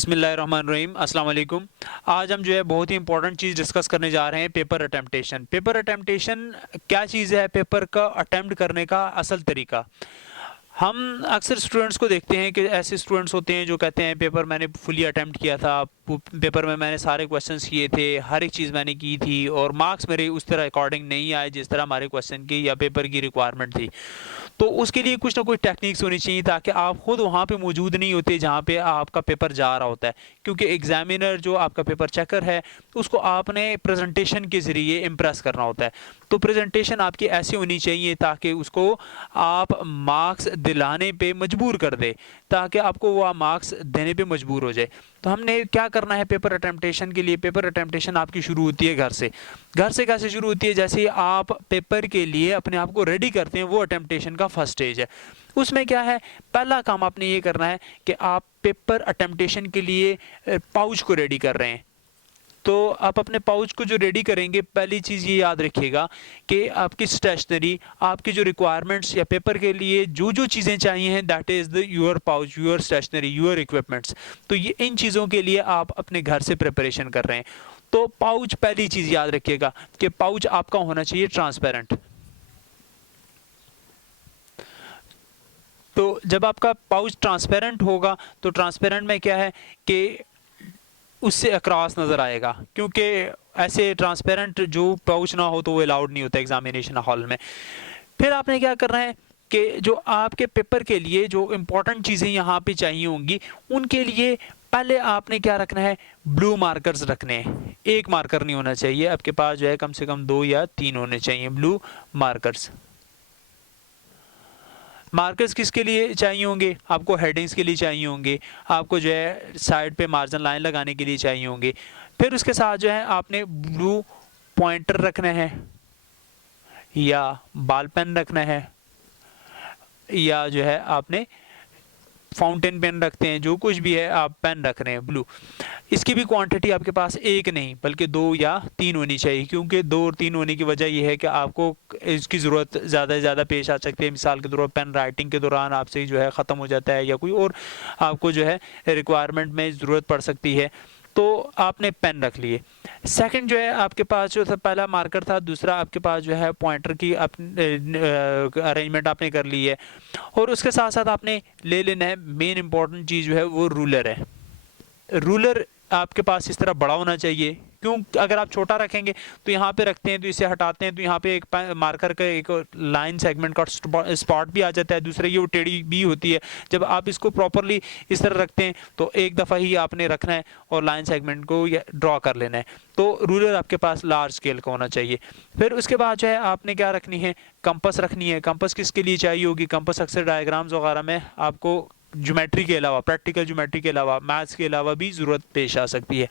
बिस्मिल्लाहिर्रहमानिर्रहीम अस्सलाम वालेकुम। आज हम जो है बहुत ही इंपॉर्टेंट चीज़ डिस्कस करने जा रहे हैं, पेपर अटेम्प्टेशन। पेपर अटेम्प्टेशन क्या चीज़ है? पेपर का अटेम्प्ट करने का असल तरीका। हम अक्सर स्टूडेंट्स को देखते हैं कि ऐसे स्टूडेंट्स होते हैं जो कहते हैं पेपर मैंने फुली अटेम्प्ट किया था, पेपर में मैंने सारे क्वेश्चंस किए थे, हर एक चीज़ मैंने की थी और मार्क्स मेरे उस तरह अकॉर्डिंग नहीं आए जिस तरह हमारे क्वेश्चन की या पेपर की रिक्वायरमेंट थी। तो उसके लिए कुछ ना कुछ टेक्निक्स होनी चाहिए ताकि आप खुद वहाँ पे मौजूद नहीं होते जहाँ पे आपका पेपर जा रहा होता है, क्योंकि एग्जामिनर जो आपका पेपर चेकर है उसको आपने प्रेजेंटेशन के ज़रिए इम्प्रेस करना होता है। तो प्रेजेंटेशन आपकी ऐसी होनी चाहिए ताकि उसको आप मार्क्स दिलाने पे मजबूर कर दे, ताकि आपको वह मार्क्स देने पे मजबूर हो जाए। तो हमने क्या करना है पेपर अटेम्प्टेशन के लिए? पेपर अटेम्प्टेशन आपकी शुरू होती है घर से। घर से कैसे शुरू होती है? जैसे आप पेपर के लिए अपने आप को रेडी करते हैं, वो अटेम्प्टेशन का फर्स्ट स्टेज है। उसमें क्या है, पहला काम आपने ये करना है कि आप पेपर अटेम्प्टेशन के लिए पाउच को रेडी कर रहे हैं। तो आप अपने पाउच को जो रेडी करेंगे, पहली चीज़ ये याद रखिएगा कि आपकी स्टेशनरी, आपकी जो रिक्वायरमेंट्स या पेपर के लिए जो जो चीज़ें चाहिए हैं, that is the your pouch, your stationery, your equipments. तो ये इन चीज़ों के लिए आप अपने घर से प्रिपरेशन कर रहे हैं। तो पाउच, पहली चीज़ याद रखिएगा कि पाउच आपका होना चाहिए ट्रांसपेरेंट। तो जब आपका पाउच ट्रांसपेरेंट होगा तो ट्रांसपेरेंट में क्या है कि उससे अक्रॉस नज़र आएगा, क्योंकि ऐसे ट्रांसपेरेंट जो पाउच ना हो तो वो अलाउड नहीं होता एग्जामिनेशन हॉल में। फिर आपने क्या करना है कि जो आपके पेपर के लिए जो इम्पोर्टेंट चीज़ें यहाँ पे चाहिए होंगी, उनके लिए पहले आपने क्या रखना है, ब्लू मार्कर्स रखने हैं। एक मार्कर नहीं होना चाहिए, आपके पास जो है कम से कम 2 या 3 होने चाहिए ब्लू मार्कर्स। मार्कर्स किसके लिए चाहिए होंगे? आपको हेडिंग्स के लिए चाहिए होंगे, आपको जो है साइड पे मार्जिन लाइन लगाने के लिए चाहिए होंगे। फिर उसके साथ जो है आपने ब्लू पॉइंटर रखना है या बॉल पेन रखना है, या जो है आपने फाउंटेन पेन रखते हैं, जो कुछ भी है आप पेन रख रहे हैं ब्लू। इसकी भी क्वांटिटी आपके पास एक नहीं बल्कि 2 या 3 होनी चाहिए, क्योंकि 2 और 3 होने की वजह यह है कि आपको इसकी ज़रूरत ज़्यादा से ज़्यादा पेश आ सकती है। मिसाल के तौर पर पेन राइटिंग के दौरान आपसे जो है ख़त्म हो जाता है या कोई और आपको जो है रिक्वायरमेंट में ज़रूरत पड़ सकती है, तो आपने पेन रख लिए। सेकंड जो है आपके पास जो था, पहला मार्कर था, दूसरा आपके पास जो है पॉइंटर की अरेंजमेंट आपने कर ली है। और उसके साथ साथ आपने ले लेना है मेन इंपॉर्टेंट चीज़ जो है वो रूलर है। रूलर आपके पास इस तरह बड़ा होना चाहिए, क्यों? अगर आप छोटा रखेंगे तो यहाँ पे रखते हैं तो इसे हटाते हैं तो यहाँ पे एक मार्कर का एक लाइन सेगमेंट का स्पॉट भी आ जाता है, दूसरे ये वो टेढ़ी भी होती है। जब आप इसको प्रॉपरली इस तरह रखते हैं तो एक दफ़ा ही आपने रखना है और लाइन सेगमेंट को ड्रॉ कर लेना है। तो रूलर आपके पास लार्ज स्केल का होना चाहिए। फिर उसके बाद जो है आपने क्या रखनी है, कंपस रखनी है। कंपस किसके लिए चाहिए होगी? कंपस अक्सर डायग्राम्स वगैरह में आपको ज्योमेट्री के अलावा, प्रैक्टिकल ज्योमेट्री के अलावा, मैथ्स के अलावा भी ज़रूरत पेश आ सकती है।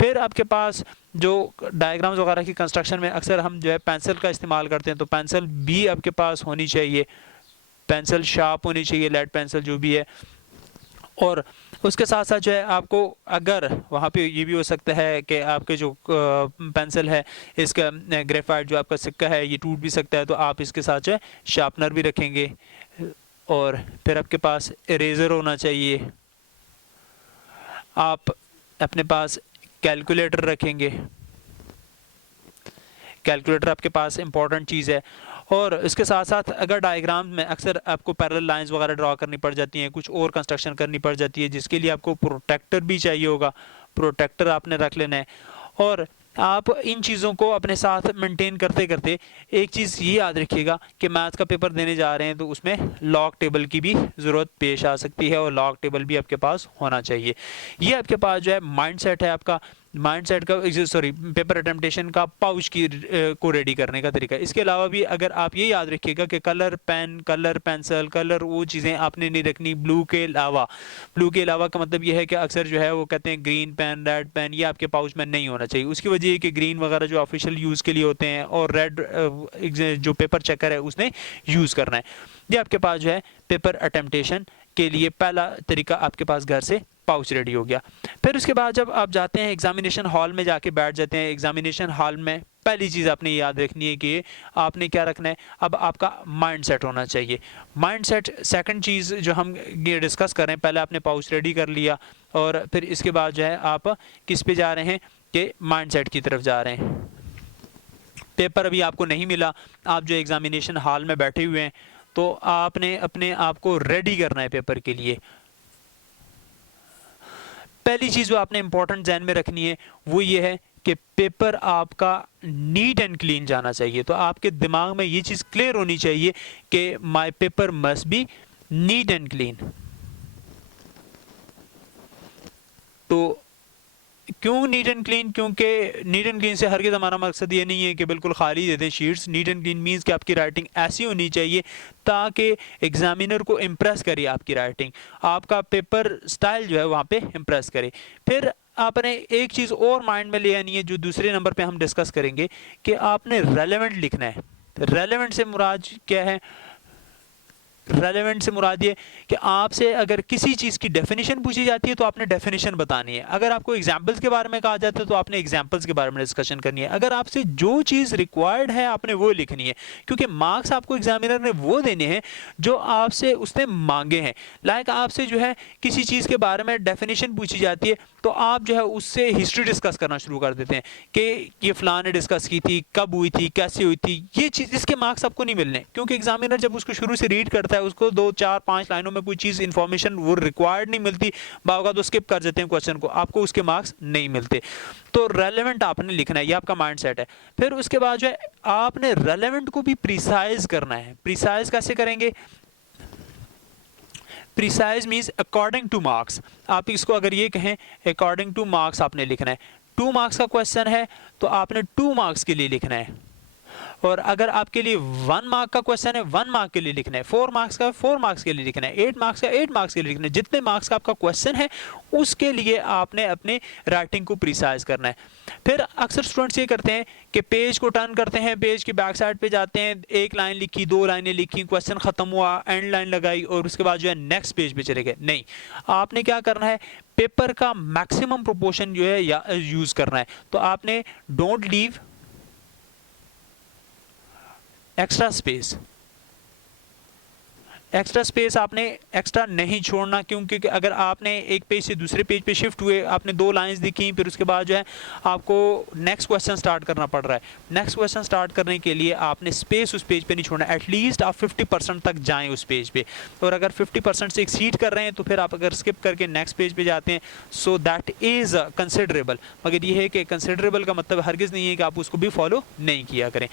फिर आपके पास जो डायग्राम्स वगैरह की कंस्ट्रक्शन में अक्सर हम जो है पेंसिल का इस्तेमाल करते हैं, तो पेंसिल भी आपके पास होनी चाहिए। पेंसिल शार्प होनी चाहिए, लेड पेंसिल जो भी है। और उसके साथ साथ जो है आपको, अगर वहाँ पे ये भी हो सकता है कि आपके जो पेंसिल है इसका ग्रेफाइट जो आपका सिक्का है ये टूट भी सकता है, तो आप इसके साथ जो है शार्पनर भी रखेंगे। और फिर आपके पास इरेज़र होना चाहिए। आप अपने पास कैलकुलेटर रखेंगे। कैलकुलेटर आपके पास इंपॉर्टेंट चीज़ है। और इसके साथ साथ अगर डायग्राम में अक्सर आपको पैरेलल लाइंस वगैरह ड्रॉ करनी पड़ जाती हैं, कुछ और कंस्ट्रक्शन करनी पड़ जाती है, जिसके लिए आपको प्रोटेक्टर भी चाहिए होगा। प्रोटेक्टर आपने रख लेना है। और आप इन चीज़ों को अपने साथ मेंटेन करते करते एक चीज़ ये याद रखिएगा कि मैथ्स का पेपर देने जा रहे हैं तो उसमें लॉग टेबल की भी ज़रूरत पेश आ सकती है, और लॉग टेबल भी आपके पास होना चाहिए। ये आपके पास जो है माइंड सेट है आपका, माइंड सेट का, सॉरी, पेपर अटेम्प्टेशन का पाउच की को रेडी करने का तरीका। इसके अलावा भी अगर आप ये याद रखिएगा कि colour pen, colour pencil, colour वो चीज़ें आपने नहीं रखनी ब्लू के अलावा। ब्लू के अलावा का मतलब ये है कि अक्सर जो है वो कहते हैं ग्रीन पेन, रेड पेन, ये आपके पाउच में नहीं होना चाहिए। उसकी वजह है कि ग्रीन वगैरह जो ऑफिशियल यूज़ के लिए होते हैं और रेड जो पेपर चेकर है उसने यूज़ करना है। ये आपके पास जो है पेपर अटेम्प्टेशन के लिए पहला तरीका आपके पास घर से पाउच रेडी हो गया। फिर उसके बाद जब आप जाते हैं एग्जामिनेशन हॉल में, जाके बैठ जाते हैं एग्जामिनेशन हॉल में, पहली चीज़ आपने याद रखनी है कि आपने क्या रखना है, अब आपका माइंड सेट होना चाहिए। माइंड सेट सेकेंड चीज़ जो हम ये डिस्कस करें, पहले आपने पाउच रेडी कर लिया और फिर इसके बाद जो है आप किस पे जा रहे हैं कि माइंड सेट की तरफ जा रहे हैं। पेपर अभी आपको नहीं मिला, आप जो एग्जामिनेशन हॉल में बैठे हुए हैं, तो आपने अपने आप को रेडी करना है पेपर के लिए। पहली चीज़ जो आपने इंपॉर्टेंट ध्यान में रखनी है वो ये है कि पेपर आपका नीट एंड क्लीन जाना चाहिए। तो आपके दिमाग में ये चीज़ क्लियर होनी चाहिए कि my paper must be neat and clean. तो क्यों नीट एंड क्लीन? क्योंकि नीट एंड क्लीन से हरगिज़ हमारा मकसद ये नहीं है कि बिल्कुल खाली दे दें sheets. Neat and clean means कि आपकी राइटिंग ऐसी होनी चाहिए ताकि एग्जामिनर को इम्प्रेस करे आपकी राइटिंग, आपका पेपर स्टाइल जो है वहाँ पे इम्प्रेस करे। फिर आपने एक चीज़ और माइंड में ले आनी है जो दूसरे नंबर पे हम डिस्कस करेंगे कि आपने रेलेवेंट लिखना है। रेलेवेंट से मुराद क्या है? रेलेवेंट से मुराद ये कि आपसे अगर किसी चीज़ की डेफिनेशन पूछी जाती है तो आपने डेफिनेशन बतानी है। अगर आपको एग्जाम्पल्स के बारे में कहा जाता है तो आपने एग्जाम्पल्स के बारे में डिस्कशन करनी है। अगर आपसे जो चीज़ रिक्वायर्ड है आपने वो लिखनी है, क्योंकि मार्क्स आपको एग्जामिनर ने वो देने हैं जो आपसे उसने मांगे हैं। लाइक आपसे जो है किसी चीज़ के बारे में डेफिनेशन पूछी जाती है तो आप जो है उससे हिस्ट्री डिस्कस करना शुरू कर देते हैं कि ये फ़लाँ ने डिस्कस की थी, कब हुई थी, कैसे हुई थी। ये चीज़, इसके मार्क्स आपको नहीं मिलने, क्योंकि एग्जामिनर जब उसको शुरू से रीड करता है उसको 2, 4, 5 लाइनों में कोई चीज़ इंफॉर्मेशन वो रिक्वायर्ड नहीं मिलती, बावगा तो स्किप कर देते हैं क्वेश्चन को, आपको उसके मार्क्स नहीं मिलते। तो रेलेवेंट आपने लिखना है, ये आपका माइंड सेट है। फिर उसके बाद जो है आपने रेलेवेंट को भी प्रिसाइज करना है। प्रिसाइज कैसे करेंगे? Precise means according two marks. आप इसको अगर ये कहें अकॉर्डिंग टू मार्क्स आपने लिखना है। 2 मार्क्स का क्वेश्चन है तो आपने 2 मार्क्स के लिए लिखना है, और अगर आपके लिए 1 मार्क का क्वेश्चन है 1 मार्क के लिए लिखना है, 4 मार्क्स का 4 मार्क्स के लिए लिखना है, 8 मार्क्स का 8 मार्क्स के लिए लिखना है। जितने मार्क्स का आपका क्वेश्चन है उसके लिए आपने अपने राइटिंग को प्रिसाइज करना है। फिर अक्सर स्टूडेंट्स ये करते हैं कि पेज को टर्न करते हैं, पेज की बैक साइड पे जाते हैं, 1 लाइन लिखी, 2 लाइनें लिखी, क्वेश्चन खत्म हुआ, एंड लाइन लगाई और उसके बाद जो है नेक्स्ट पेज पे चले गए। नहीं, आपने क्या करना है, पेपर का मैक्सिमम प्रोपोर्शन जो है या यूज करना है। तो आपने don't leave extra space, extra space आपने एक्स्ट्रा नहीं छोड़ना, क्योंकि अगर आपने एक पेज से दूसरे पेज पे शिफ्ट हुए, आपने 2 लाइंस दिखी, फिर उसके बाद जो है आपको नेक्स्ट क्वेश्चन स्टार्ट करना पड़ रहा है। नेक्स्ट क्वेश्चन स्टार्ट करने के लिए आपने स्पेस उस पेज पे नहीं छोड़ना, एटलीस्ट आप 50% तक जाएं उस पेज पे। और अगर 50% से एक्सीड कर रहे हैं तो फिर आप अगर स्किप करके नेक्स्ट पेज पे जाते हैं, सो दैट इज़ कंसिडरेबल। मगर ये है कि कंसिडरेबल का मतलब हरगिज़ नहीं है कि आप उसको भी फॉलो नहीं किया करें।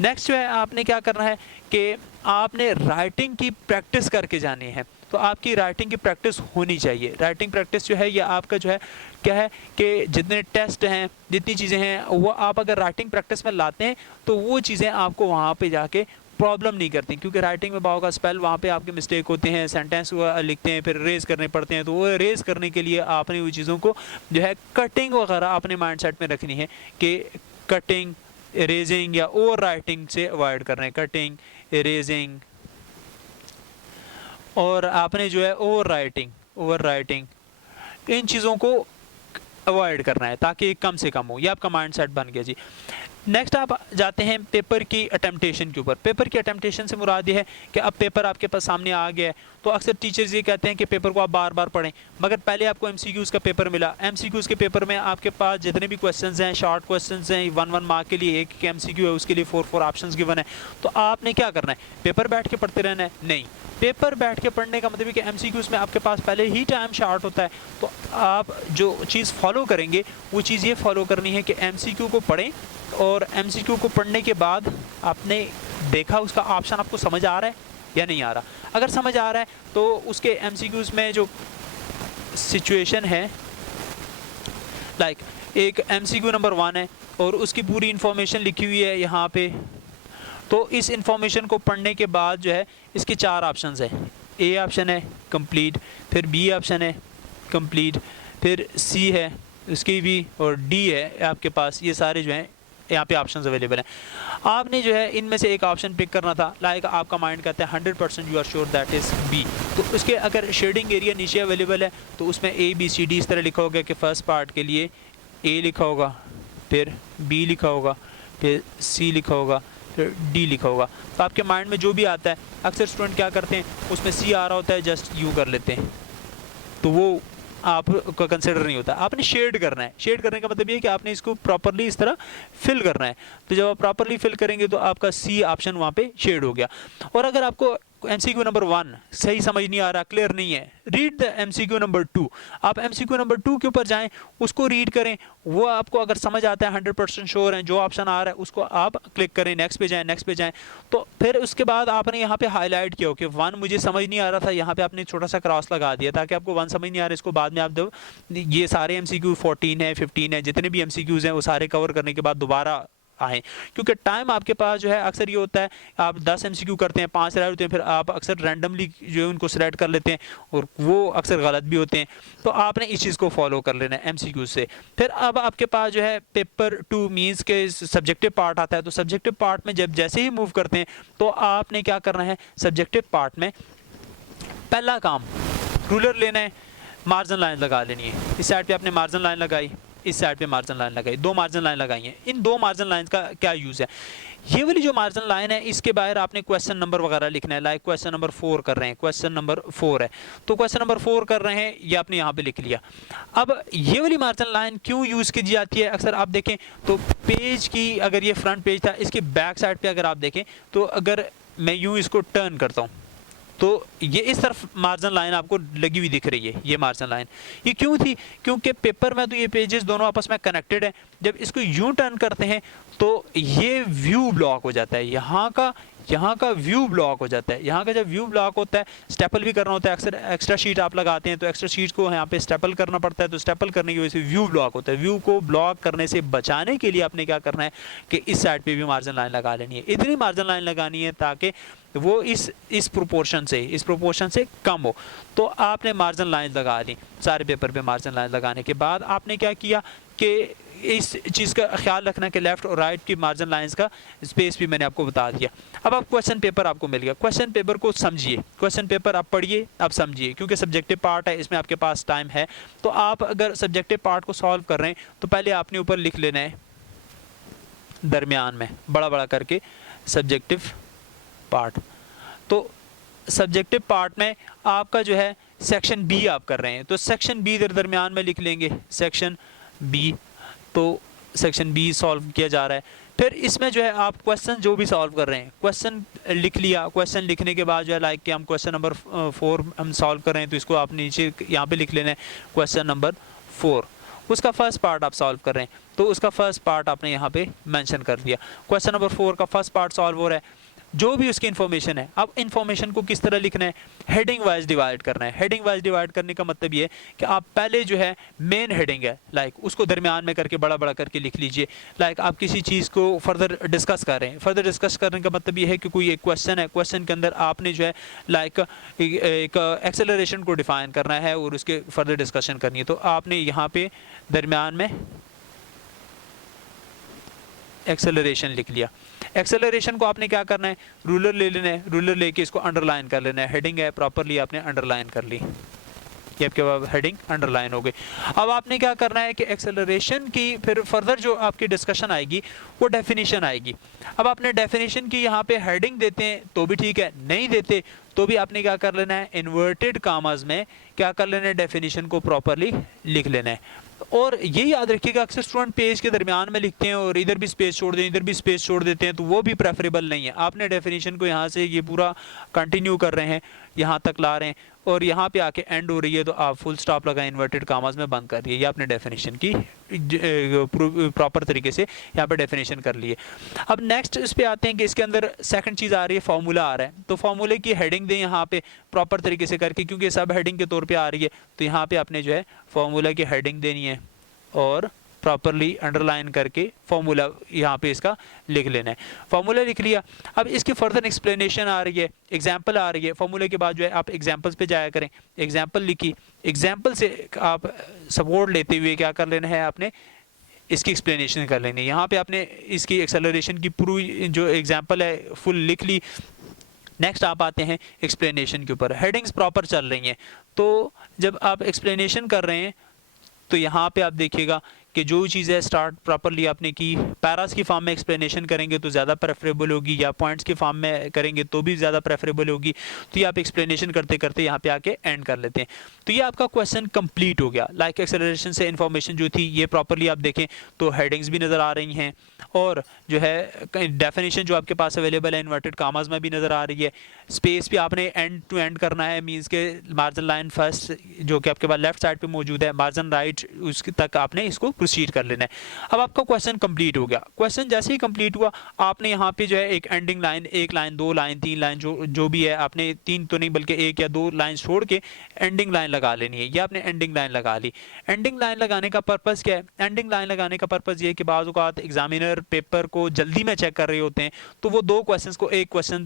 नेक्स्ट जो है आपने क्या करना है कि आपने राइटिंग की प्रैक्टिस करके जानी है। तो आपकी राइटिंग की प्रैक्टिस होनी चाहिए। राइटिंग प्रैक्टिस जो है ये आपका जो है क्या है कि जितने टेस्ट हैं, जितनी चीज़ें हैं, वो आप अगर राइटिंग प्रैक्टिस में लाते हैं तो वो चीज़ें आपको वहाँ पे जाके प्रॉब्लम नहीं करती, क्योंकि राइटिंग में बाव का स्पेल वहाँ पे आपके मिस्टेक होते हैं, सेंटेंस लिखते हैं फिर रेज करने पड़ते हैं। तो वो रेज करने के लिए आपने वो चीज़ों को जो है कटिंग वगैरह अपने माइंड सेट में रखनी है कि कटिंग, इरेजिंग या ओवर राइटिंग से अवॉइड कर रहे हैं। कटिंग, इरेजिंग और आपने जो है ओवर राइटिंग इन चीज़ों को अवॉइड करना है ताकि कम से कम हो। ये आपका माइंड सेट बन गया जी। नेक्स्ट आप जाते हैं पेपर की अटेम्पटेशन के ऊपर। पेपर की अटेम्पटेशन से मुराद ये है कि अब पेपर आपके पास सामने आ गया है, तो अक्सर टीचर्स ये कहते हैं कि पेपर को आप बार बार पढ़ें। मगर पहले आपको एमसीक्यूज़ का पेपर मिला, एमसीक्यूज़ के पेपर में आपके पास जितने भी क्वेश्चंस हैं, शॉर्ट क्वेश्चंस हैं, 1 मार्क के लिए एक एमसीक्यू है, उसके लिए 4 ऑप्शंस गिवन है। तो आपने क्या करना है, पेपर बैठ के पढ़ते रहना है? नहीं, पेपर बैठ के पढ़ने का मतलब है कि एमसीक्यूज़ में आपके पास पहले ही टाइम शॉर्ट होता है। तो आप जो चीज़ फॉलो करेंगे वो चीज़ ये फॉलो करनी है कि एमसीक्यू को पढ़ें, और एमसीक्यू को पढ़ने के बाद आपने देखा उसका ऑप्शन आपको समझ आ रहा है या नहीं आ रहा। अगर समझ आ रहा है तो उसके एमसीक्यूज़ में जो सिचुएशन है, लाइक एक एमसीक्यू नंबर 1 है और उसकी पूरी इंफॉर्मेशन लिखी हुई है यहाँ पे, तो इस इंफॉर्मेशन को पढ़ने के बाद जो है इसके 4 ऑप्शंस हैं। ए ऑप्शन है कंप्लीट, फिर बी ऑप्शन है कंप्लीट, फिर सी है उसकी भी, और डी है आपके पास। ये सारे जो हैं यहाँ पे ऑप्शंस अवेलेबल हैं। आपने जो है इनमें से एक ऑप्शन पिक करना था। लाइक आपका माइंड कहता है 100% you are sure that is B, तो उसके अगर शेडिंग एरिया नीचे अवेलेबल है तो उसमें ए बी सी डी इस तरह लिखा होगा कि फर्स्ट पार्ट के लिए ए लिखा होगा, फिर बी लिखा होगा, फिर सी लिखा होगा, फिर डी लिखा होगा। तो आपके माइंड में जो भी आता है, अक्सर स्टूडेंट क्या करते हैं, उसमें सी आ रहा होता है, जस्ट यू कर लेते हैं, तो वो आपका कंसिडर नहीं होता। आपने शेड करना है। शेड करने का मतलब ये है कि आपने इसको प्रॉपरली इस तरह फिल करना है। तो जब आप प्रॉपरली फिल करेंगे तो आपका सी ऑप्शन वहाँ पे शेड हो गया। और अगर आपको MCQ नंबर 1 सही समझ नहीं आ रहा, क्लियर नहीं है, रीड द MCQ नंबर 2। आप MCQ नंबर 2 के ऊपर जाएं, उसको रीड करें, वो आपको अगर समझ आता है, 100% श्योर है, जो ऑप्शन आ रहा है उसको आप क्लिक करें, नेक्स्ट पे जाएं, नेक्स्ट पे जाएं। तो फिर उसके बाद आपने यहाँ पे हाईलाइट किया हो कि 1 मुझे समझ नहीं आ रहा था, यहाँ पे आपने छोटा सा क्रॉस लगा दिया ताकि आपको 1 समझ नहीं आ रहा, इसको बाद में आप दो ये सारे MCQ 14 है, 15 है, जितने भी MCQs हैं वो सारे कवर करने के बाद दोबारा आए। क्योंकि टाइम आपके पास जो है, अक्सर ये होता है आप 10 MCQ करते हैं, 5 रह होते हैं, फिर आप अक्सर रैंडमली जो है उनको सिलेक्ट कर लेते हैं और वो अक्सर गलत भी होते हैं। तो आपने इस चीज़ को फॉलो कर लेना है MCQ से। फिर अब आपके पास जो है पेपर 2 मीन्स के सब्जेक्टिव पार्ट आता है। तो सब्जेक्टिव पार्ट में जब जैसे ही मूव करते हैं तो आपने क्या करना है, सब्जेक्टिव पार्ट में पहला काम रूलर लेना है, मार्जिन लाइन लगा लेनी है। इस साइड पे आपने मार्जिन लाइन लगाई, इस साइड पे मार्जिन लाइन लगाई, 2 मार्जिन लाइन लगाई हैं। इन 2 मार्जिन लाइन का क्या यूज़ है, ये वाली जो मार्जिन लाइन है इसके बाहर आपने क्वेश्चन नंबर वगैरह लिखना है। लाइक क्वेश्चन नंबर 4 कर रहे हैं, क्वेश्चन नंबर 4 है तो क्वेश्चन नंबर 4 कर रहे हैं, ये आपने यहाँ पे लिख लिया। अब ये वाली मार्जिन लाइन क्यों यूज़ की जाती है, अक्सर आप देखें तो पेज की, अगर ये फ्रंट पेज था, इसके बैक साइड पे अगर आप देखें तो अगर मैं यूँ इसको टर्न करता हूँ तो ये इस तरफ मार्जिन लाइन आपको लगी हुई दिख रही है। ये मार्जिन लाइन ये क्यों थी, क्योंकि पेपर में तो ये पेजेस दोनों आपस में कनेक्टेड है। जब इसको यूं टर्न करते हैं तो ये व्यू ब्लॉक हो जाता है, यहाँ का व्यू ब्लॉक हो जाता है। यहाँ का जब व्यू ब्लॉक होता है, स्टेपल भी करना होता है, अक्सर एक्स्ट्रा शीट आप लगाते हैं तो एक्स्ट्रा शीट को यहाँ पे स्टेपल करना पड़ता है। तो स्टेपल करने की वजह से व्यू ब्लॉक होता है। व्यू को ब्लॉक करने से बचाने के लिए आपने क्या करना है कि इस साइड पे भी मार्जिन लाइन लगा लेनी है। इतनी मार्जिन लाइन लगानी है ताकि वो इस प्रोपोर्शन से कम हो। तो आपने मार्जिन लाइन लगा ली। सारे पेपर पे मार्जिन लाइन लगाने के बाद आपने क्या किया कि इस चीज़ का ख्याल रखना कि लेफ़्ट और राइट की मार्जिन लाइंस का स्पेस भी मैंने आपको बता दिया। अब आप क्वेश्चन पेपर आपको मिल गया, क्वेश्चन पेपर को समझिए, क्वेश्चन पेपर आप पढ़िए, आप समझिए, क्योंकि सब्जेक्टिव पार्ट है, इसमें आपके पास टाइम है। तो आप अगर सब्जेक्टिव पार्ट को सॉल्व कर रहे हैं तो पहले आपने ऊपर लिख लेना है दरमियान में बड़ा बड़ा करके सब्जेक्टिव पार्ट। तो सब्जेक्टिव पार्ट में आपका जो है सेक्शन बी आप कर रहे हैं तो सेक्शन बी इधर दरमियान में लिख लेंगे, सेक्शन बी। तो सेक्शन बी सॉल्व किया जा रहा है। फिर इसमें जो है आप क्वेश्चन जो भी सॉल्व कर रहे हैं, क्वेश्चन लिख लिया। क्वेश्चन लिखने के बाद जो है लाइक कि हम क्वेश्चन नंबर 4 हम सॉल्व कर रहे हैं तो इसको आप नीचे यहाँ पे लिख लेना है क्वेश्चन नंबर 4। उसका फर्स्ट पार्ट आप सॉल्व कर रहे हैं तो उसका फर्स्ट पार्ट आपने यहाँ पे मेंशन कर दिया। क्वेश्चन नंबर 4 का फर्स्ट पार्ट सॉल्व हो रहा है, जो भी उसकी इन्फॉर्मेशन है। अब इन्फॉर्मेशन को किस तरह लिखना है, हेडिंग वाइज डिवाइड करना है। हेडिंग वाइज डिवाइड करने का मतलब ये है कि आप पहले जो है मेन हेडिंग है लाइक उसको दरमियान में करके बड़ा बड़ा करके लिख लीजिए। लाइक आप किसी चीज़ को फर्दर डिस्कस कर रहे हैं, फर्दर डिस्कस करने का मतलब ये है कि कोई एक क्वेश्चन है, क्वेश्चन के अंदर आपने जो है लाइक एक एक्सेलरेशन को डिफाइन करना है और उसके फर्दर डिस्कशन करनी है। तो आपने यहाँ पे दरमियान में एक्सेलरेशन लिख लिया। एक्सेलरेशन को आपने क्या करना है, रूलर ले लेना है, रूलर लेके इसको अंडरलाइन कर लेना है। हेडिंग है प्रॉपरली आपने अंडरलाइन कर ली, ये आपके पास हेडिंग अंडरलाइन हो गई। अब आपने क्या करना है कि एक्सेलरेशन की फिर फर्दर जो आपकी डिस्कशन आएगी वो डेफिनेशन आएगी। अब आपने डेफिनेशन की यहाँ पे हेडिंग देते हैं तो भी ठीक है, नहीं देते तो भी आपने क्या कर लेना है, इन्वर्टेड कामाज में क्या कर लेना है, डेफिनेशन को प्रॉपरली लिख लेना है। और ये याद रखिएगा अक्सर स्टूडेंट पेज के दरमियान में लिखते हैं और इधर भी स्पेस छोड़ दें, इधर भी स्पेस छोड़ देते हैं, तो वो भी प्रेफरेबल नहीं है। आपने डेफिनेशन को यहाँ से ये पूरा कंटिन्यू कर रहे हैं, यहाँ तक ला रहे हैं और यहाँ पे आके एंड हो रही है तो आप फुल स्टॉप लगाएं, इन्वर्टेड कामाज में बंद कर दिए। ये आपने डेफिनेशन की प्रॉपर तरीके से यहाँ पे डेफिनेशन कर लिए। अब नेक्स्ट इस पे आते हैं कि इसके अंदर सेकंड चीज़ आ रही है, फार्मूला आ रहा है। तो फार्मूले की हेडिंग दें यहाँ पे प्रॉपर तरीके से करके, क्योंकि सब हेडिंग के तौर पर आ रही है। तो यहाँ पे आपने जो है फार्मूला की हेडिंग देनी है और प्रॉपरली अंडरलाइन करके फार्मूला यहाँ पे इसका लिख लेना है। फार्मूला लिख लिया। अब इसकी फर्दर एक्सप्लेनेशन आ रही है, एग्जांपल आ रही है। फार्मूले के बाद जो है आप एग्जांपल्स पे जाया करें, एग्जांपल लिखी, एग्जांपल से आप सपोर्ट लेते हुए क्या कर लेना है, आपने इसकी एक्सप्लेनेशन कर लेनी है। यहाँ पे आपने इसकी एक्सेलरेशन की पूरी जो एग्जाम्पल है फुल लिख ली। नेक्स्ट आप आते हैं एक्सप्लेनेशन के ऊपर। हेडिंग्स प्रॉपर चल रही हैं तो जब आप एक्सप्लेनेशन कर रहे हैं तो यहाँ पे आप देखिएगा कि जो चीज़ है स्टार्ट प्रॉपरली आपने की, पैरास की फॉर्म में एक्सप्लेनेशन करेंगे तो ज़्यादा प्रेफरेबल होगी, या पॉइंट्स की फॉर्म में करेंगे तो भी ज़्यादा प्रेफरेबल होगी। तो ये आप एक्सप्लेनेशन करते करते यहाँ पे आके एंड कर लेते हैं। तो ये आपका क्वेश्चन कंप्लीट हो गया। लाइक एक्सेलरेशन से इन्फॉर्मेशन जो थी ये प्रॉपरली आप देखें तो हेडिंग्स भी नज़र आ रही हैं, और जो है डेफिनेशन जो आपके पास अवेलेबल है इन्वर्टेड कामाज में भी नज़र आ रही है। स्पेस भी आपने एंड टू एंड करना है, मींस के मार्जिन लाइन फर्स्ट जो कि आपके पास लेफ्ट साइड पे मौजूद है, मार्जिन राइट उसके तक आपने इसको प्रोसीड कर लेना है। अब आपका क्वेश्चन कंप्लीट हो गया। क्वेश्चन जैसे ही कंप्लीट हुआ आपने यहाँ पे जो है एक एंडिंग लाइन, एक लाइन, दो लाइन, तीन लाइन, जो भी है आपने तीन तो नहीं बल्कि एक या दो लाइन छोड़ के एंडिंग लाइन लगा लेनी है। ये आपने एंडिंग लाइन लगा ली। एंडिंग लाइन लगाने का पर्पज़ क्या है? एंडिंग लाइन लगाने का पर्पज़ ये है कि बाज़ औक़ात एग्जामिनर पेपर को जल्दी में चेक कर रहे होते हैं तो वो दो क्वेश्चंस को एक क्वेश्चन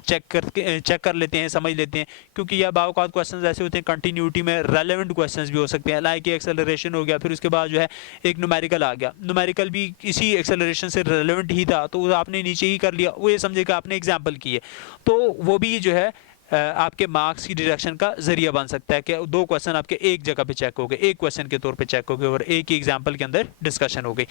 चेक कर लेते हैं, समझ लेते हैं, क्योंकि यह बाज़ औक़ात क्वेश्चंस ऐसे होते हैं कंटिन्यूटी में रेलेवेंट क्वेश्चंस भी हो सकते हैं। लाइक एक्सेलरेशन हो गया, फिर उसके बाद जो है एक न्यूमेरिकल आ गया, न्यूमेरिकल भी इसी एक्सेलरेशन से रेलेवेंट ही था तो आपने नीचे ही कर लिया, वो ये समझे कि आपने एग्जाम्पल की है, तो वो भी जो है आपके मार्क्स की डिडक्शन का जरिया बन सकता है कि दो क्वेश्चन आपके एक जगह पे चेक हो गए, एक क्वेश्चन के तौर पे चेक हो गए और एक ही एग्जाम्पल के अंदर डिस्कशन हो गई।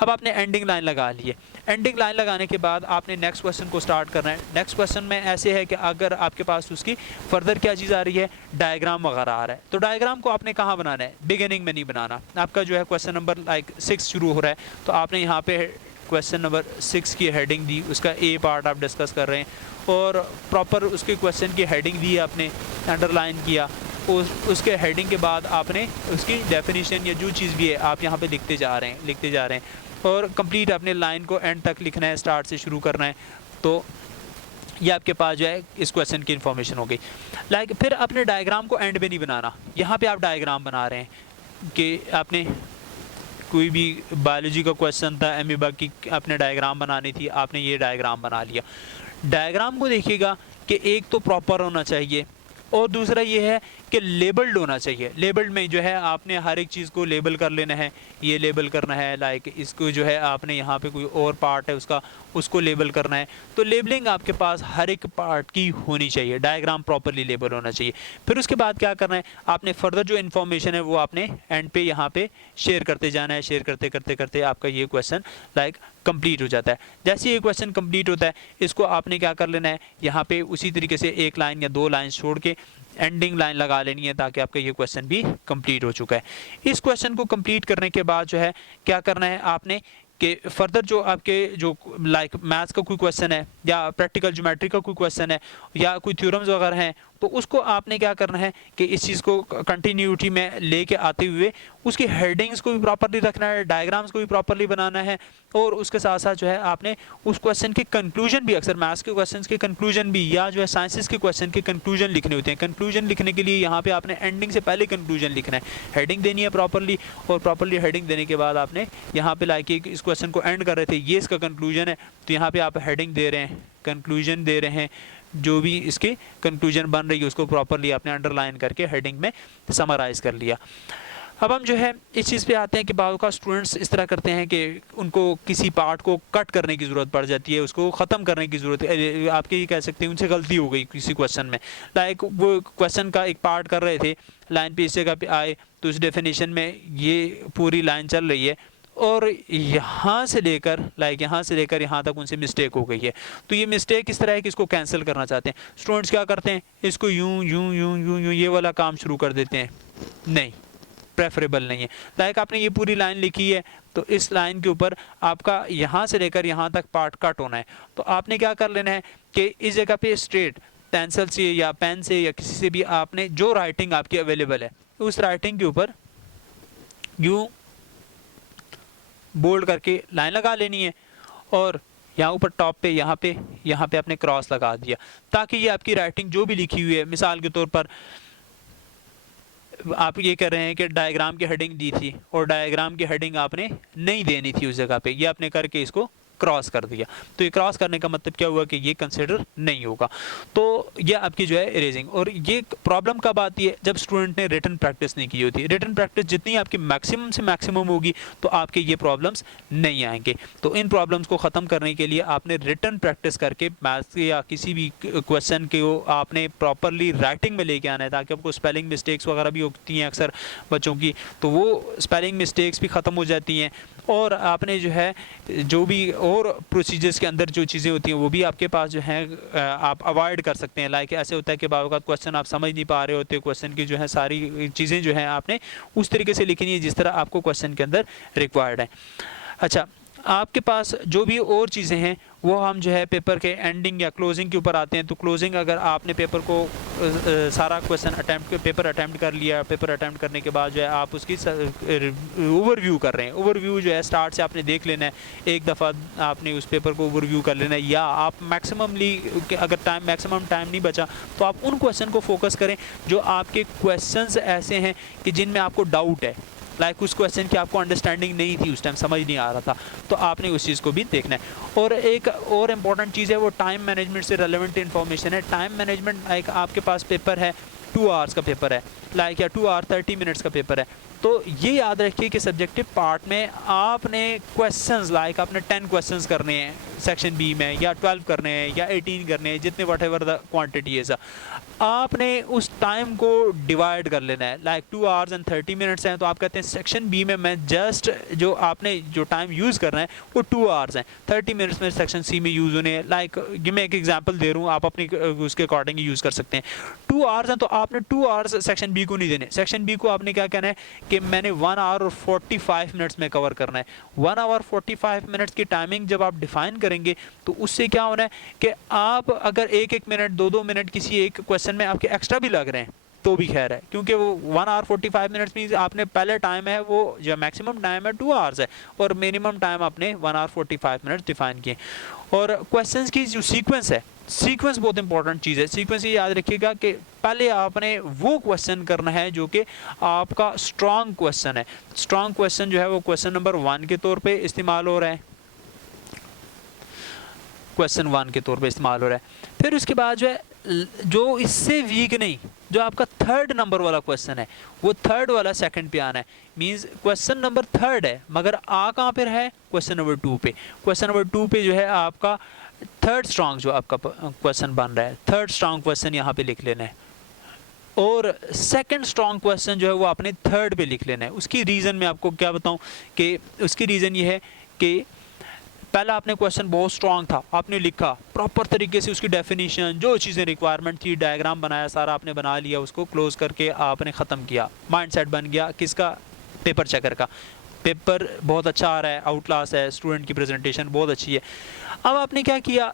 अब आपने एंडिंग लाइन लगा ली है। एंडिंग लाइन लगाने के बाद आपने नेक्स्ट क्वेश्चन को स्टार्ट करना है। नेक्स्ट क्वेश्चन में ऐसे है कि अगर आपके पास उसकी फर्दर क्या चीज़ आ रही है, डायग्राम वगैरह आ रहा है, तो डायग्राम को आपने कहाँ बनाना है? बिगिनिंग में नहीं बनाना। आपका जो है क्वेश्चन नंबर लाइक 6 शुरू हो रहा है तो आपने यहाँ पे क्वेश्चन नंबर 6 की हेडिंग दी, उसका ए पार्ट आप डिस्कस कर रहे हैं और प्रॉपर उसके क्वेश्चन की हेडिंग दी, आपने अंडरलाइन किया, उसके हेडिंग के बाद आपने उसकी डेफिनेशन या जो चीज़ भी है आप यहाँ पे लिखते जा रहे हैं और कंप्लीट आपने लाइन को एंड तक लिखना है, स्टार्ट से शुरू करना है। तो ये आपके पास जो है इस क्वेश्चन की इन्फॉर्मेशन हो गई। लाइक फिर अपने डायग्राम को एंड पे नहीं बनाना। यहाँ पे आप डायग्राम बना रहे हैं कि आपने कोई भी बायोलॉजी का क्वेश्चन था, एमीबा की आपने डायग्राम बनानी थी, आपने ये डायग्राम बना लिया। डायग्राम को देखिएगा कि एक तो प्रॉपर होना चाहिए और दूसरा ये है कि लेबल्ड होना चाहिए। लेबल्ड में जो है आपने हर एक चीज़ को लेबल कर लेना है, ये लेबल करना है, लाइक इसको जो है आपने यहाँ पे कोई और पार्ट है उसको लेबल करना है। तो लेबलिंग आपके पास हर एक पार्ट की होनी चाहिए, डायग्राम प्रॉपरली लेबल होना चाहिए। फिर उसके बाद क्या करना है, आपने फर्दर जो इन्फॉर्मेशन है वो आपने एंड पे यहाँ पे शेयर करते जाना है। शेयर करते करते करते आपका ये क्वेश्चन लाइक कंप्लीट हो जाता है। जैसे ये क्वेश्चन कंप्लीट होता है इसको आपने क्या कर लेना है, यहाँ पे उसी तरीके से एक लाइन या दो लाइन छोड़ के एंडिंग लाइन लगा लेनी है ताकि आपका ये क्वेश्चन भी कंप्लीट हो चुका है। इस क्वेश्चन को कंप्लीट करने के बाद जो है क्या करना है आपने कि फर्दर जो आपके जो लाइक मैथ्स का कोई क्वेश्चन है या प्रैक्टिकल ज्योमेट्री का कोई क्वेश्चन है या कोई थ्योरम्स वगैरह हैं तो उसको आपने क्या करना है कि इस चीज़ को कंटिन्यूटी में लेके आते हुए उसकी हेडिंग्स को भी प्रॉपरली रखना है, डायग्राम्स को भी प्रॉपरली बनाना है और उसके साथ साथ जो है आपने उस क्वेश्चन के कंक्लूजन भी, अक्सर मैथ्स के क्वेश्चन के कंक्लूजन भी या जो है साइंसेस के क्वेश्चन के कंक्लूजन लिखने होते हैं। कंक्लूजन लिखने के लिए यहाँ पे आपने एंडिंग से पहले कंक्लूजन लिखना है, हेडिंग देनी है प्रॉपरली और प्रॉपरली हेडिंग देने के बाद आपने यहाँ पे लाइक इस क्वेश्चन को एंड कर रहे थे, ये इसका कंक्लूजन है, तो यहाँ पे आप हेडिंग दे रहे हैं, कंक्लूजन दे रहे हैं, जो भी इसके कंक्लूजन बन रही है उसको प्रॉपरली आपने अंडरलाइन करके हेडिंग में समराइज़ कर लिया। अब हम जो है इस चीज़ पे आते हैं कि बाज़ का स्टूडेंट्स इस तरह करते हैं कि उनको किसी पार्ट को कट करने की ज़रूरत पड़ जाती है, उसको ख़त्म करने की ज़रूरत है। आपके ये कह सकते हैं उनसे गलती हो गई किसी क्वेश्चन में, लाइक वो क्वेश्चन का एक पार्ट कर रहे थे, लाइन पे इस जगह पे आए तो इस डेफिनेशन में ये पूरी लाइन चल रही है और यहाँ से लेकर यहाँ तक उनसे मिस्टेक हो गई है। तो ये मिस्टेक किस तरह है कि इसको कैंसिल करना चाहते हैं। स्टूडेंट्स क्या करते हैं, इसको यूं यूं यूं यूं यूं ये वाला काम शुरू कर देते हैं, नहीं, प्रेफरेबल नहीं है। लाइक आपने ये पूरी लाइन लिखी है तो इस लाइन के ऊपर आपका यहाँ से लेकर यहाँ तक पार्ट कट होना है। तो आपने क्या कर लेना है कि इस जगह पे स्ट्रेट पेंसिल से या पेन से या किसी से भी आपने जो राइटिंग आपकी अवेलेबल है उस राइटिंग के ऊपर यूं बोल्ड करके लाइन लगा लेनी है और यहाँ ऊपर टॉप पे यहाँ पे आपने क्रॉस लगा दिया ताकि ये आपकी राइटिंग जो भी लिखी हुई है, मिसाल के तौर पर आप ये कह रहे हैं कि डायग्राम की हेडिंग दी थी और डायग्राम की हेडिंग आपने नहीं देनी थी उस जगह पे, ये आपने करके इसको क्रॉस कर दिया, तो ये क्रॉस करने का मतलब क्या हुआ कि ये कंसिडर नहीं होगा। तो ये आपकी जो है इरेजिंग। और ये प्रॉब्लम कब आती है, जब स्टूडेंट ने रिटन प्रैक्टिस नहीं की होती। रिटन प्रैक्टिस जितनी आपकी मैक्सिमम से मैक्सिमम होगी तो आपके ये प्रॉब्लम्स नहीं आएंगे। तो इन प्रॉब्लम्स को ख़त्म करने के लिए आपने रिटन प्रैक्टिस करके मैथ्स या किसी भी क्वेश्चन को आपने प्रॉपरली राइटिंग में लेके आना है, ताकि आपको स्पेलिंग मिस्टेक्स वगैरह भी होती हैं अक्सर बच्चों की, तो वो स्पेलिंग मिस्टेक्स भी ख़त्म हो जाती हैं। और आपने जो है जो भी और प्रोसीजर्स के अंदर जो चीज़ें होती हैं वो भी आपके पास जो है आप अवॉइड कर सकते हैं। लाइक ऐसे होता है कि बार बार क्वेश्चन आप समझ नहीं पा रहे होते, क्वेश्चन की जो है सारी चीज़ें जो हैं आपने उस तरीके से लिखनी है जिस तरह आपको क्वेश्चन के अंदर रिक्वायर्ड है। अच्छा, आपके पास जो भी और चीज़ें हैं वो हम जो है पेपर के एंडिंग या क्लोजिंग के ऊपर आते हैं। तो क्लोजिंग, अगर आपने पेपर को सारा क्वेश्चन पेपर अटैम्प्ट कर लिया, पेपर अटैम्प्ट करने के बाद जो है आप उसकी ओवरव्यू कर रहे हैं। ओवरव्यू जो है स्टार्ट से आपने देख लेना है, एक दफ़ा आपने उस पेपर को ओवरव्यू कर लेना है। या आप मैक्सिममली अगर मैक्सिमम टाइम नहीं बचा तो आप उन क्वेश्चन को फोकस करें जो आपके क्वेश्चंस ऐसे हैं कि जिनमें आपको डाउट है, लाइक उस क्वेश्चन की आपको अंडरस्टैंडिंग नहीं थी, उस टाइम समझ नहीं आ रहा था, तो आपने उस चीज़ को भी देखना है। और एक और इम्पॉर्टेंट चीज़ है वो टाइम मैनेजमेंट से रेलेवेंट इन्फॉर्मेशन है। टाइम मैनेजमेंट, लाइक आपके पास पेपर है 2 आवर्स का पेपर है, लाइक या 2 आवर 30 मिनट्स का पेपर है, तो ये याद रखिए कि सब्जेक्टिव पार्ट में आपने क्वेश्चंस, लाइक आपने 10 क्वेश्चंस करने हैं सेक्शन बी में, या 12 करने हैं, या 18 करने हैं, जितने वट एवर द क्वान्टिटी है, आपने उस टाइम को डिवाइड कर लेना है। लाइक 2 आवर्स एंड 30 मिनट्स हैं, तो आप कहते हैं सेक्शन बी में मैं जस्ट जो आपने जो टाइम यूज़ करना है वो 2 आवर्स हैं, 30 मिनट्स में सेक्शन सी में यूज़ होने हैं। लाइक ये मैं एक एग्जांपल दे रहा हूँ, आप अपनी उसके अकॉर्डिंग यूज़ कर सकते हैं। 2 आवर्स हैं तो आपने 2 आवर्स सेक्शन बी को नहीं देने। सेक्शन बी को आपने क्या कहना है कि मैंने 1 आवर और 45 मिनट्स में कवर करना है। 1 आवर 45 मिनट्स की टाइमिंग जब आप डिफाइन करेंगे तो उससे क्या होना है कि आप अगर 1-1 मिनट 2-2 मिनट किसी एक क्वेश्चन में आपके एक्स्ट्रा भी लग रहे हैं तो भी खैर है, क्योंकि वो 1 आवर 45 मिनट्स मीन्स आपने पहले टाइम है वो जो मैक्सिमम टाइम है 2 आवर्स है और मिनिमम टाइम आपने 1 आवर 45 मिनट्स डिफाइन किए। और क्वेश्चंस की जो सीक्वेंस है, सीक्वेंस बहुत इंपॉर्टेंट चीज़ है। सीक्वेंस ये याद रखिएगा कि पहले आपने वो क्वेश्चन करना है जो कि आपका स्ट्रॉन्ग क्वेश्चन है। स्ट्रॉन्ग क्वेश्चन जो है वो क्वेश्चन नंबर 1 के तौर पे इस्तेमाल हो रहा है, क्वेश्चन 1 के तौर पे इस्तेमाल हो रहा है। फिर उसके बाद जो है जो इससे वीक नहीं, जो आपका 3rd नंबर वाला क्वेश्चन है वो 3rd वाला 2nd पे आना है। मींस क्वेश्चन नंबर 3rd है मगर आ कहाँ पर है, क्वेश्चन नंबर 2 पे। क्वेश्चन नंबर 2 पे जो है आपका 3rd स्ट्रॉन्ग जो आपका क्वेश्चन बन रहा है, 3rd स्ट्रॉन्ग क्वेश्चन यहाँ पे लिख लेना है। और 2nd स्ट्रॉन्ग क्वेश्चन जो है वो आपने 3rd पे लिख लेना है। उसकी रीज़न मैं आपको क्या बताऊँ कि उसकी रीज़न ये है कि पहला आपने क्वेश्चन बहुत स्ट्रॉन्ग था, आपने लिखा प्रॉपर तरीके से, उसकी डेफिनेशन जो चीज़ें रिक्वायरमेंट थी, डायग्राम बनाया, सारा आपने बना लिया, उसको क्लोज करके आपने ख़त्म किया। माइंडसेट बन गया किसका, पेपर चेकर का। पेपर बहुत अच्छा आ रहा है, आउट क्लास है, स्टूडेंट की प्रेजेंटेशन बहुत अच्छी है। अब आपने क्या किया,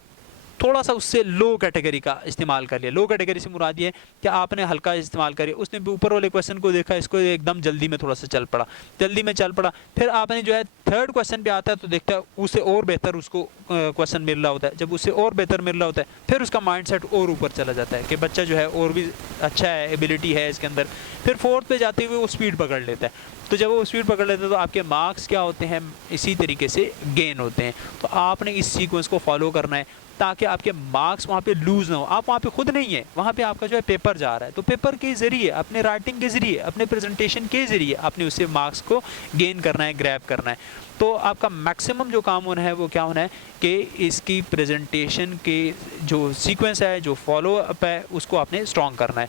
थोड़ा सा उससे लो कैटेगरी का इस्तेमाल कर लिया। लो कैटेगरी से मुराद ये है कि आपने हल्का इस्तेमाल करिए। उसने ऊपर वाले क्वेश्चन को देखा, इसको एकदम जल्दी में थोड़ा सा चल पड़ा, जल्दी में चल पड़ा। फिर आपने जो है 3rd क्वेश्चन पे आता है तो देखता है उससे और बेहतर उसको क्वेश्चन मिल रहा होता है। जब उससे और बेहतर मिल रहा होता है फिर उसका माइंडसेट और ऊपर चला जाता है कि बच्चा जो है और भी अच्छा है, एबिलिटी है इसके अंदर। फिर 4th पे जाते हुए वो स्पीड पकड़ लेता है। तो जब वो स्पीड पकड़ लेते हैं तो आपके मार्क्स क्या होते हैं, इसी तरीके से गेन होते हैं। तो आपने इस सीक्वेंस को फॉलो करना है ताकि आपके मार्क्स वहाँ पे लूज़ ना हो। आप वहाँ पे खुद नहीं है, वहाँ पे आपका जो है पेपर जा रहा है, तो पेपर के ज़रिए, अपने राइटिंग के ज़रिए, अपने प्रेजेंटेशन के ज़रिए आपने उससे मार्क्स को गेन करना है, ग्रैब करना है। तो आपका मैक्सिमम जो काम होना है वो क्या होना है कि इसकी प्रेजेंटेशन के जो सीक्वेंस है, जो फॉलो अप है, उसको आपने स्ट्रॉन्ग करना है।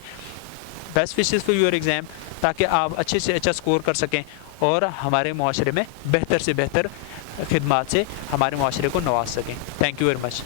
Best wishes for your exam, ताकि आप अच्छे से अच्छा स्कोर कर सकें और हमारे मुआशरे में बेहतर से बेहतर खिदमात से हमारे मुआशरे को नवाज सकें। Thank you very much.